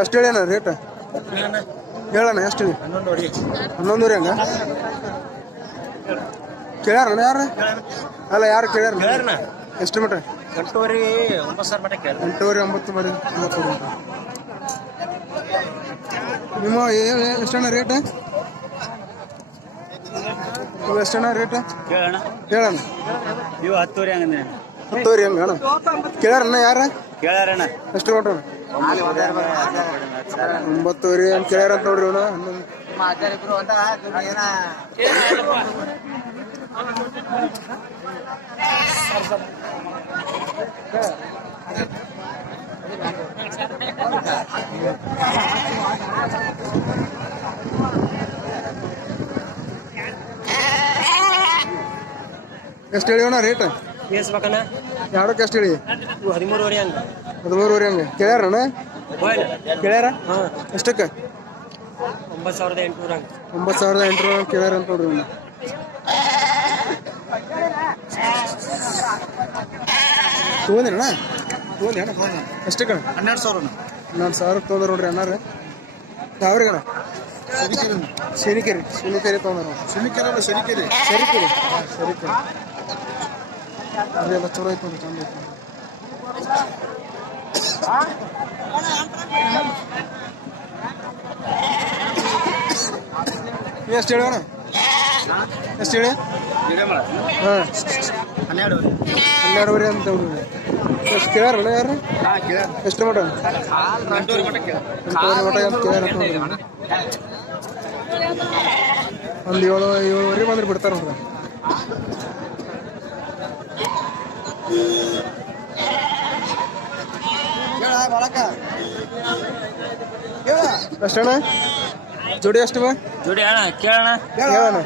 ಎಷ್ಟು ಹೇಳ್ಯಾನ ರೇಟ್ ಹೇಳಣ್ಣ ಎಷ್ಟು ಹೇಳಿ? ಹನ್ನೊಂದುವರೆ ಹಂಗ? ಕೇಳ್ಯಾರಣ್ಣ ಯಾರು ಅಲ್ಲ ಯಾರು ಕೇಳ್ಯಾರ ಎಷ್ಟು ಎಂಟೂವರೆ ಒಂಬತ್ತು ಮಟ್ಟ ಕೇಳಿ ಎಂಟೂವರೆ ಒಂಬತ್ತು ಮಾಡಿ ಒಂಬತ್ತುವರೆ ಮಟ ನಿಮ್ಮ ಎಷ್ಟಣ್ಣ ರೇಟ್ ಎಷ್ಟಣ್ಣ ರೇಟ್ ಹೇಳಣ್ಣ. ಇವು ಹತ್ತುವರೆ ಹಂಗಂದ್ರೆ. ಹತ್ತುವರೆ ಹಂಗ ಅಣ್ಣ. ಕೇಳ್ಯಾರಣ್ಣ ಯಾರ? ಕೇಳ್ಯಾರಣ್ಣ ಎಷ್ಟು ಮಟ ಒಂಬತ್ತುವರೆ ಅಂತ ಕೇಳ್ಯಾರ ಅಂತ ನೋಡ್ರಿ ಅಣ್ಣ ಎಷ್ಟು ಹೇಳಿ ಅಣ್ಣ ರೇಟ್ ಬೇಸ್ಬೇಕಣ್ಣ ಎರಡಕ್ಕೆ ಎಷ್ಟು ಹೇಳಿ? ಇವು ಹದಿಮೂರುವರೆ ಹಂಗ. ಹದಿಮೂರುವರೆ ಹಂಗೆ. ಕೇಳ್ಯಾರಣ್ಣ ಹೋಯ್ನ ಕೇಳ್ಯಾರ ಹಾಂ. ಎಷ್ಟಕ್ಕೆ? ಒಂಬತ್ತು ಸಾವಿರದ ಎಂಟುನೂರ ಹಂಗ. ಒಂಬತ್ತು ಸಾವಿರದ ಎಂಟುನೂರು ಕೇಳ್ಯಾರ ಅಂತ ನೋಡ್ರಿ ಇವ್ನು ತೊಗೊಂದೇನಣ್ಣ ಅಣ್ಣ ಎಷ್ಟಕ್ಕೆ? ಹನ್ನೆರಡು ಸಾವಿರ ಹನ್ನೆರಡು ಸಾವಿರ ತೊಗೊಂಡ್ರು ನೋಡ್ರಿ ಅಣ್ಣಾರ. ಯಾವ್ರಿ ಅಣ್ಣ. ಶನಿಕೆರಿ. ಶನಿಕೆರಿ ತೊಗೊಂಡ್ರು. ಶನಿಕೆರೆ ಶನಿಕೆರೆ. ಸರಿಕೆರಿ ಸರಿಕೆರಿ ಅದೆಲ್ಲ ಚಲೋ ಐತೆ ನೋಡಿ ಚಂದ ಐತೆ ಎಷ್ಟು ಹೇಳಿ ಅಣ್ಣ? ಎಷ್ಟು ಹೇಳಿ? ಹಾಂ. ಹನ್ನೆರಡು ಹನ್ನೆರಡುವರೆ ಅಂತ ಎಷ್ಟು ಕೇಳಾರಲ್ಲ ಯಾರು ಎಷ್ಟು ಮಟ ಒಂದು ಏಳು ಏಳುವರೆ ಬಂದ್ರೆ ಬಿಡ್ತಾರ ನೋಡ್ರಿ. ಎಷ್ಟಣ್ಣ ಜೋಡಿ ಎಷ್ಟು ಜೋಡಿ ಅಣ್ಣ ಕೇಳೋಣ. ಹೇಳಣ್ಣ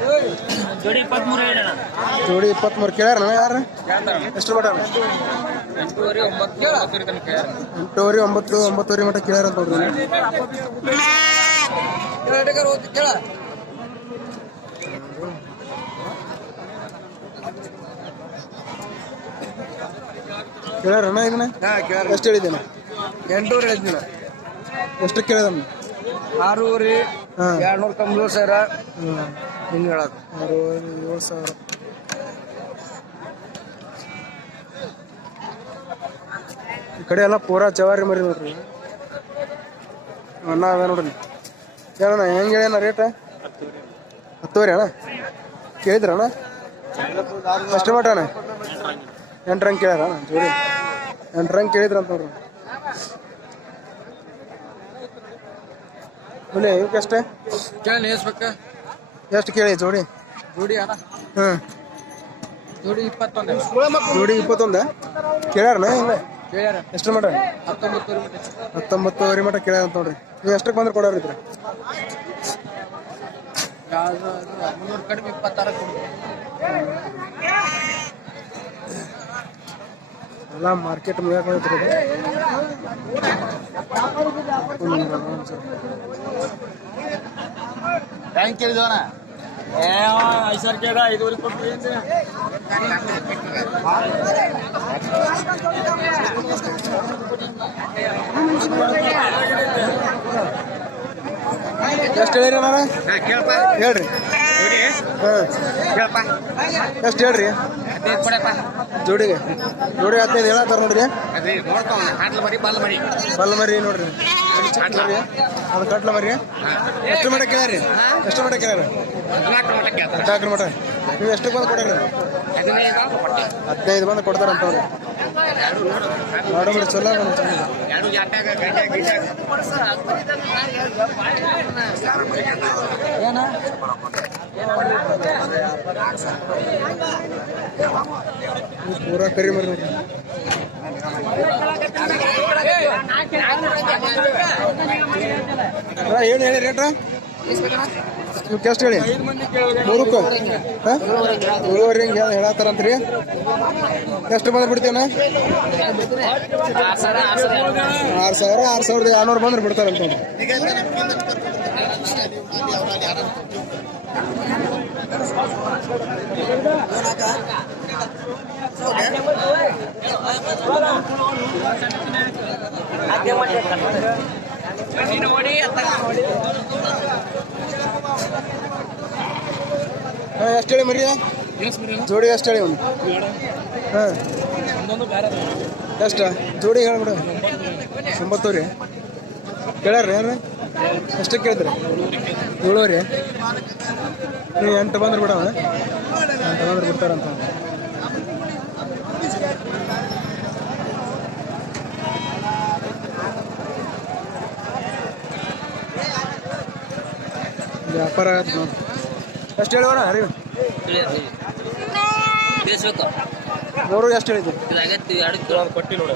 ಜೋಡಿ ಇಪ್ಪತ್ಮೂರು ಹೇಳೋಣ. ಜೋಡಿ ಇಪ್ಪತ್ಮೂರು ಕೇಳ್ಯಾರಣ್ಣ ಯಾರು? ಎಷ್ಟು ಮಟ ಎಂಟೂವರೆ ಒಂಬತ್ತು ಒಂಬತ್ತುವರೆ ಮಟ ಕೇಳ್ಯಾರ ಅಂತ ನೋಡ್ರಿ. ಕೇಳ್ಯಾರಣ್ಣ ಇದನ್ನ ಎಷ್ಟು ಹೇಳಿದ್ದೇನೆ ಎಂಟೂವರೆ ಹೇಳಿದ್ದೀನಿ ಎಷ್ಟು ಕೇಳಿದಣ್ಣ ಆರೂವರೆ ಎರಡ್ನೂರ ತೊಂಬತ್ತು ಸಾವಿರ. ಹಿಂಗೆ ಹೇಳೋದು. ಆರು ಏಳು ಸಾವಿರ ಈ ಕಡೆ ಎಲ್ಲ ಪೂರಾ ಜವಾರಿ ಮರಿ ನೋಡ್ರಿ. ಅಣ್ಣ ಅದ ನೋಡ್ರಿ. ಏನಣ್ಣ ಹೆಂಗೆ ಹೇಳ್ಯಾನ ರೇಟ್ ಹತ್ತುವರೆ ಅಣ್ಣ? ಕೇಳಿದ್ರ ಅಣ್ಣ ಮಟ ಅಣ್ಣ? ಎಂಟ್ರಂಗ್ ಕೇಳ್ಯಾರ ಅಣ್ಣ ಎಂಟ್ರಂಗೆ ಎಂಟು ರಂಗ್ ಕೇಳಿದ್ರ ಅಂತ ನೋಡ್ರಿ. ಹುಲಿ ಇವಕ್ಕೆ ಎಷ್ಟೇ ಕೇಳಿ ಎಸ್ಬೇಕ ಎಷ್ಟು ಕೇಳಿ ಜೋಡಿ? ಜೋಡಿ ಅಣ್ಣ ಹಾಂ ಜೋಡಿ ಇಪ್ಪತ್ತೊಂದು. ಜೋಡಿ ಇಪ್ಪತ್ತೊಂದ? ಕೇಳ್ಯಾರಣ್ಣ ಇಲ್ಲ ಕೇಳ್ಯಾರ. ಎಷ್ಟು ಮಟ ಹತ್ತೊಂಬತ್ತು ಹತ್ತೊಂಬತ್ತುವರೆ ಮಟ ಕೇಳ್ಯಾರ ಅಂತ ನೋಡ್ರಿ. ನೀವು ಎಷ್ಟಕ್ಕೆ ಬಂದ್ರೆ ಕೊಡೋರು ಇದ್ರೆ? ಮುನ್ನೂರು ಕಡಿಮೆ ಇಪ್ಪತ್ತಾರ ಕೊಡು ಎಲ್ಲ ಮಾರ್ಕೆಟ್ ಮುಗಿಯಕ್ಕೆ ಹೋಗ್ತಿರೋದು. ಬ್ಯಾಂಕ್ ಕೇಳಿದವನ ಸಾವಿರ ಕೇಳ ಐದುವರೆ ಕೊಟ್ಟು ಎಷ್ಟು ಹೇಳಿರಿ ಹೇಳ್ರಿ. ಹಾಂ. ಎಷ್ಟು ಹೇಳ್ರಿ? ಜೋಡಿಗೆ. ಜೋಡಿ ಹದಿನೈದು ಹೇಳತ್ತಾರ ನೋಡ್ರಿ. ಬಲ್ಲ ಮರಿ ನೋಡ್ರಿ. ಮರಿ ಅದು ಕಟ್ಲ ಮರಿ ಎಷ್ಟು ಮಟ ಕೇಳ್ರಿ ಎಷ್ಟು ಮಟ ಕೇಳ್ರಿ ಹದಿನಾಲ್ಕು ಮಟ್ಟಕ್ಕೆ ಕೇಳ್ತಾರ. ಹದಿನಾಲ್ಕು ಮಟ ನೀವು ಎಷ್ಟಕ್ಕೆ ಬಂದು ಕೊಡ್ರಿ ಹದಿನೈದು. ಬಂದು ಕೊಡ್ತಾರಂತ ನೋಡ್ರಿ ನೋಡೋಬ್ರಿ ಚಲೋ ಅದ ಪೂರ ಕರಿ ಅಣ್ಣ, ಏನು ಹೇಳಿ ರೇಟ ಇವಕ್ಕೆ ಎಷ್ಟು ಹೇಳಿ. ಮೂರಕ್ಕೆ? ಹಾಂ? ಏಳುವರೆ ಹಿಂಗೆ ಹೇಳತ್ತಾರಂತ್ರಿ. ಎಷ್ಟು ಬಂದ್ರೆ ಬಿಡ್ತೇನೆ? ಆರು ಸಾವಿರ, ಆರು ಸಾವಿರದ ಎರಡ್ನೂರು ಬಂದ್ರೆ ಬಿಡ್ತಾರಂತ ನೋಡ್ರಿ ಹಾಂ ಎಷ್ಟು ಹೇಳಿ ಮರಿ ಜೋಡಿ ಎಷ್ಟು ಹೇಳಿ ಒಂದು? ಹಾಂ. ಎಷ್ಟು? ಜೋಡಿ ಹೇಳ್ಬಿಡು ಒಂಬತ್ತು ರೀ ಕೇಳ್ಯಾರ ಯಾರು? ಎಷ್ಟು ಕೇಳಿದ್ರಿ ಏಳುವರೆ ನೀವು ಎಂಟು ಬಂದ್ರೆ ಬಿಡವ. ಎಂಟು ಬಂದ್ರೆ ಬಿಡ್ತಾರಂತ. ವ್ಯಾಪಾರ ಆಗತ್ತೆ ನೋಡಿ. ಎಷ್ಟು ಹೇಳುವಣ ಅರಿವು? ಬೇಯಿಸ್ಬೇಕು ಮೂರು ಎಷ್ಟು ಹೇಳಿದ್ರಿ. ಎರಡು ಕೊಟ್ಟಿ ನೋಡು.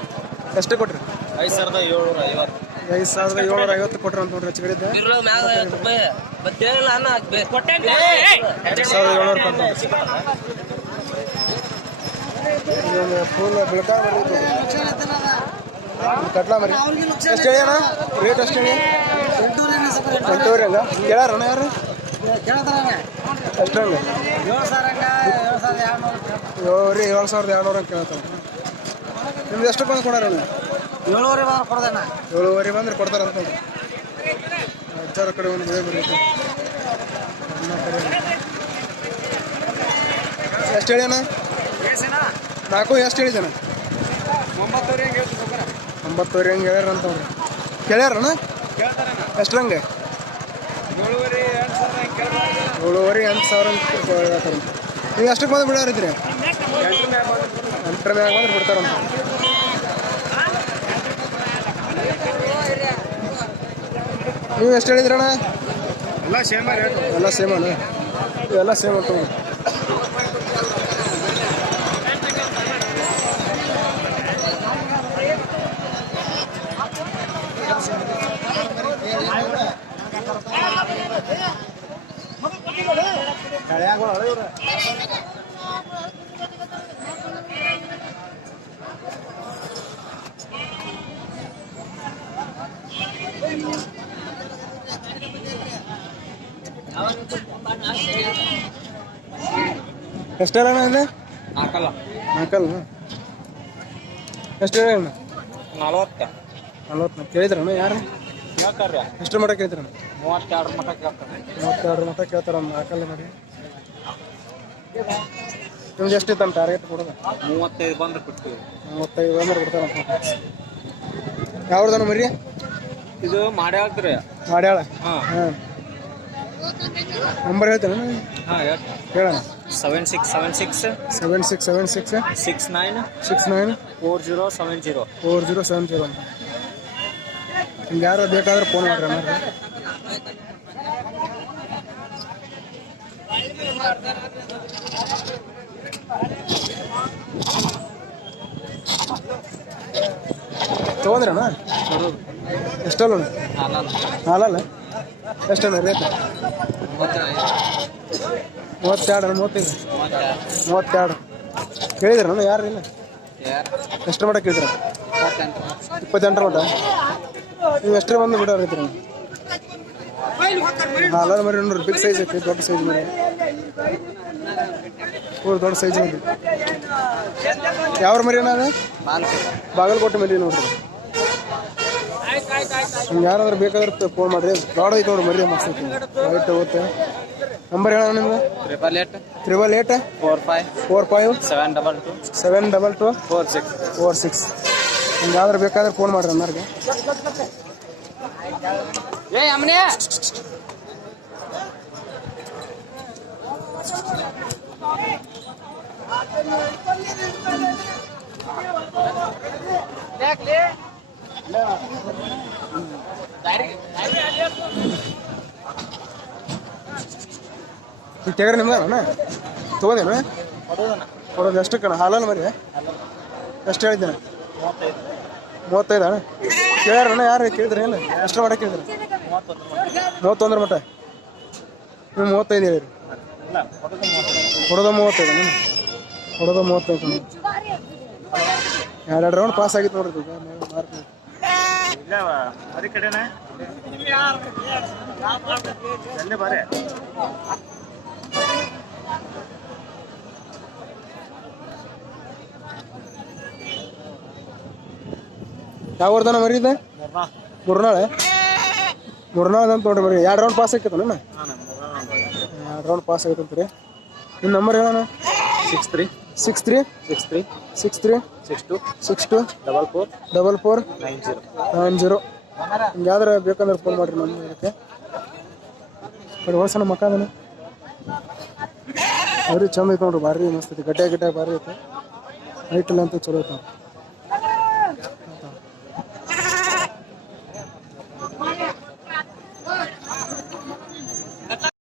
ಎಷ್ಟು ಕೊಟ್ರಿ? ಐದು ಸಾವಿರದ ಏಳ್ನೂರ ಐವತ್ತು. ಐದು ಸಾವಿರದ ಏಳ್ನೂರ ಐವತ್ತು ಕೊಟ್ರಿ ಅಂತ ನೋಡ್ರಿ ಹೆಚ್ಚಿಗೆ ಇರೋ ಮ್ಯಾಗ ಐವತ್ತು ರೂಪಾಯಿ? ಮತ್ತೇನಿಲ್ಲ ಅನ್ನ ಕೊಟ್ಟೆ ಸಾವಿರದ ಏಳ್ನೂರು ಕೊಟ್ಟು ಇದೊಂದು ಫುಲ್ ಬೆಳಕ ಕಟ್ಲ ಮರಿ. ಎಷ್ಟು ಹೇಳಿ ಅಣ್ಣ? ರೇಟ್ ಎಷ್ಟು ಹೇಳಿ? ಎಂಟೂವರೆ ಹಂಗ ಕೇಳಾರಣ್ಣ ಯಾರು? ಹಂಗ ಏಳ್ರಿ ಏಳು ಸಾವಿರದ ಎರಡುನೂರ ಹಂಗೆ ಕೇಳ್ತಾರ. ನಿಮ್ದು ಎಷ್ಟು ಬಂದು ಕೊಡೋರು ಏಳುವರೆ ಕೊಡ್ದೇನ? ಏಳುವರೆ ಬಂದ್ರೆ ಕೊಡ್ತಾರ ಅಂತ ಹಚ್ಚಾರ ಕಡೆ ಒಂದು ಬೆಳೆ ಬರುತ್ತೆ ಎಷ್ಟು ಹೇಳ್ಯಾನ ನಾಲ್ಕು ಎಷ್ಟು ಹೇಳಿದಾನ ಒಂಬತ್ತುವರೆ ಹಂಗೆ ಹೇಳ್ಯಾರ ಅಂತ ಅವ್ರು ಕೇಳ್ಯಾರಣ್ಣ? ಎಷ್ಟು ಹಂಗೆ ಏಳುವರೆ ಎಂಟು ಸಾವಿರ ಅಂತ ನೀವು ಎಷ್ಟಕ್ಕೆ ಬಂದು ಬಿಡಾರಿದ್ರಿ ಎಂಟರ ಮ್ಯಾಗ ಬಂದ್ರೆ ಬಿಡ್ತಾರಂತ. ನೀವು ಎಷ್ಟು ಹೇಳಿದ್ರಣ್ಣ? ಎಲ್ಲ ಸೇಮ್ ಎಲ್ಲ ಸೇಮ್ ಅಣ್ಣ ಇವೆಲ್ಲ ಸೇಮ್ ಅಂತ ಎಷ್ಟಲ್ಲ ಅಣ್ಣ ಹಾಕಲ್ಲ ಹಾಕಲ್ಲ ಎಷ್ಟು ಹೇಳಣ್ಣ? ನಲವತ್ತ. ನಲ್ವತ್ತು ಕೇಳಿದ್ರಣ್ಣ ಯಾರು? ಹೇಳ್ತಾರ್ರಿ ಎಷ್ಟು ಮಟ್ಟ ಕೇಳ್ತಾರಣ್ಣ? ಮೂವತ್ತೆರಡು ಮಟ್ಟ ಕೇಳ್ತಾರೆ. ಮೂವತ್ತೆರಡು ಮಟ್ಟ ಕೇಳ್ತಾರಣ್ಣ ಹಾಕಲ್ಲ ನೋಡಿ. ಮಾಡಿ ಎಷ್ಟು ಇತ್ತು ಟಾರ್ಗೆಟ್ ಕೊಡೋದು? ಮೂವತ್ತೈದು ಬಂದ್ರೆ ಕೊಡ್ತೀವಿ. ಮೂವತ್ತೈದು ಬಂದ್ರೆ ಕೊಡ್ತಾರಂತ ಯಾವ್ದಣ್ಣ ಮರಿ? ಇದು ಮಾಡ್ಯಾಳ್ತ್ರಿ ಮಾಡ್ಯಾಳ? ಹಾಂ. ಹಾಂ. ನಂಬರ್ ಹೇಳ್ತೇನೆ ಹಾಂ ಹೇಳಣ್ಣ seven six seven six seven six seven six six nine six nine four zero seven zero four zero seven zero ಅಂತ ನಿಮ್ಗೆ ಯಾರು ಬೇಕಾದ್ರೆ ಫೋನ್ ಮಾಡ್ರಿ ಅಣ್ಣ ತೊಗೊಂಡ್ರಣ್ಣ ಎಷ್ಟಲ್ಲ ಹಾಲಲ್ಲ ಎಷ್ಟಲ್ಲ ರೇಟ್ ಮೂವತ್ತೆರಡು. ಮೂವತ್ತೈದು? ಮೂವತ್ತೆರಡು. ಕೇಳಿದ್ರಣ್ಣ ಯಾರು ಇಲ್ಲ? ಎಷ್ಟು ಮಟ್ಟ ಕೇಳಿದ್ರ? ಇಪ್ಪತ್ತೆಂಟರ ಮಟ್ಟ? ನೀವು ಎಷ್ಟರ ಬಂದು ಬಿಡೋರೈತ್ರಿ ಹಾಲಲ್ಲ ಮರಿ ನೋಡ್ರಿ ಬಿಗ್ ಸೈಜ್ ಐತಿ, ದೊಡ್ಡ ಸೈಜ್ ಮರಿ. ಪೂರ ದೊಡ್ಡ ಸೈಜ್ ಐತಿ ಯಾವ ಮರಿ ಅದು? ಬಾಗಲಕೋಟೆ ಮರಿ ನೋಡ್ರಿ. ನಿಮ್ಗೆ ಯಾರಾದ್ರೂ ಬೇಕಾದ್ರೆ ಫೋನ್ ಮಾಡ್ರಿ. ದೊಡ್ಡ ಐತೆ ನೋಡಿ ಮರಿ ಮಸ್ತ್ ಐತಿ ಹೋಗುತ್ತೆ. ನಂಬರ್ ಹೇಳ ನಿಮ್ಗೆ triple eight triple eight four five four five seven double two seven double two four six four six ನಿಮ್ಗೆ ಯಾವ್ದಾರು ಬೇಕಾದ್ರೆ ಫೋನ್ ಮಾಡ್ರಿ ಏ ಅಮ್ಮನೇ! ಈ ನಿಮ್ಗೆ ಅಣ್ಣ? ತೊಗೊಂಡೇನ? ಕೊಡೋದು ಎಷ್ಟು ಕಣ? ಹಾಲಲ್ಲ ಮರಿ? ಎಷ್ಟು ಹೇಳಿದ್ದೇನೆ? ಮೂವತ್ತೈದು ಅಣ್ಣ. ಯಾರು ಕೇಳಿದ್ರಿ ಇಲ್ಲ ಎಷ್ಟು ಮಾಡಕ್ಕೆ ಕೇಳಿದ್ರಿ? ಮೂವತ್ತೊಂದ್ರ ಮಟ್ಟ. ನೀವು ಮೂವತ್ತೈದು ಹೇಳಿರಿ. ಕೊಡೋದು ಮೂವತ್ತೈದು ಕೊಡೋದು ಮೂವತ್ತೈದು ಎರಡು ರೌಂಡ್ ಪಾಸ್ ಆಗಿತ್ತು ನೋಡ್ರಿ ಮಾರ್ಕ್ ಇಲ್ಲ ಅದೇ ಕಡೆನ? ಜಲ್ದಿ ಬಾರೆ? ಯಾವ ಊರ್ದನ ಮರಿ ಇದೆ ಮುರ್ನಾಳೆ? ಮೂರ್ನಾಲ್ಕು ಅಂತ ನೋಡ್ರಿ ಬರ್ರಿ ಎರಡು ರೌಂಡ್ ಪಾಸ್ ಆಕೈತನ ಎರಡು ರೌಂಡ್ ಪಾಸ್ ಆಗೈತಂತ್ರಿ ನಿಮ್ಮ ನಂಬರ್ ಹೇಳೋಣ six three six three six three six three six two six two double four double four nine zero nine zero ಹಿಂಗೆ ಯಾವ್ದಾರ ಬೇಕಂದ್ರೆ ಫೋನ್ ಮಾಡಿರಿ ನಮ್ಮ ಇದಕ್ಕೆ. ನೋಡಿ ಹೊಸ ಮಕ್ಕ ಅದನ್ನ. ಅವ್ರಿ ಚಂದ ಐತೆ ನೋಡ್ರಿ ಭಾರಿ ಮಸ್ತ್ ಐತಿ. ಗಡ್ಡೆ ಗಡ್ಡೆ ಭಾರಿ ಐತೆ. ಹೈಟ್ ಅಂತ ಚಲೋ ಐತೆ